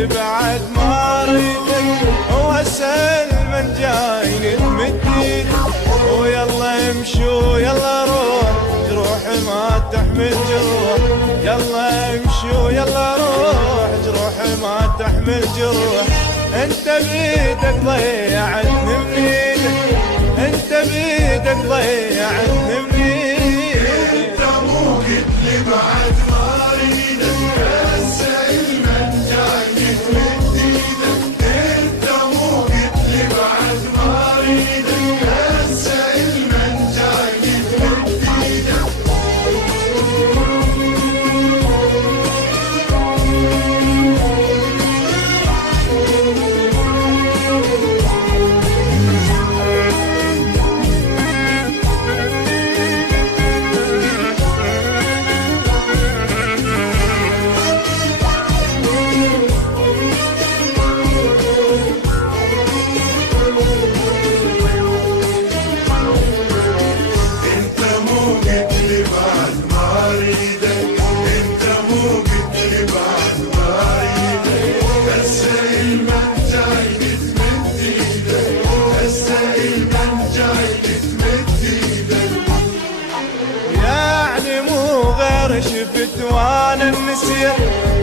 اللي بعد ما اريدك، وهسه من جاي نتمد ايدك، ويلا امشي ويلا روح، جروح ما تحمل جروح، يلا امشي ويلا روح، جروح ما تحمل جروح. انت بيدك ضيعتني من ايدك، انت بيدك ضيعتني من ايدك، انت مو قلت لي بعد ما اريدك، هسه المن جاي تمد ايدك. انت مو قلت لي بعد ما اريدك، هسه المن جاي تمد ايدك. شفت وانا النسير،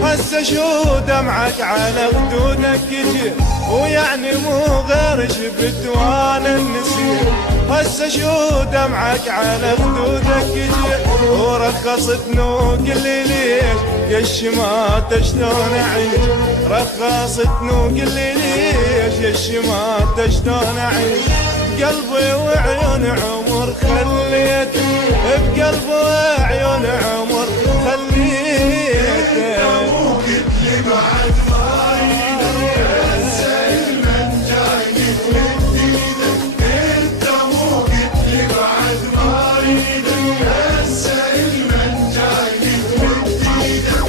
هسه شو دمعك على خدودك يجي، ويعني مو غير شفت وانا النسير، هسه شو دمعك على خدودك يجي، ورخصت نوق اللي ليش يش ما شلون اعيش، رخصت نوق اللي ليش يش ما شلون اعيش. بقلبي وعيون عمر خليتك، بقلبي وعيون عمر خليتك. انت مو قلت لي بعد ما اريدك، هسه المن جاي تمد ايدك. انت مو قلت لي بعد ما اريدك، هسه المن جاي تمد ايدك.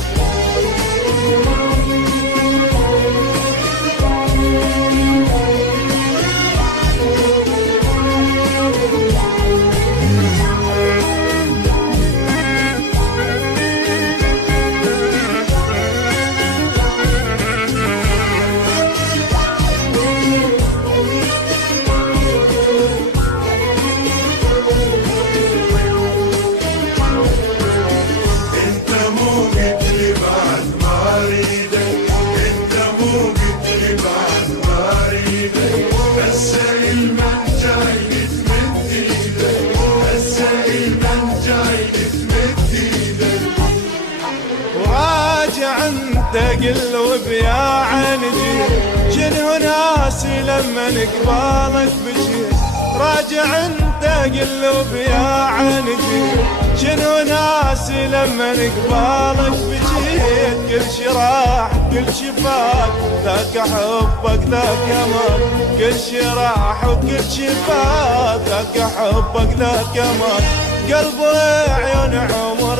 تقلب يا عنجي شنو ناسي لما قبالك بجيت، راجع انت قلب يا عنجي شنو ناسي لما قبالك بجيت. كل شي راح كل شي فات، ذاك حبك ذاك امان، كل شي راح وكل شي فات، ذاك حبك ذاك امان. قلبي عيون عمر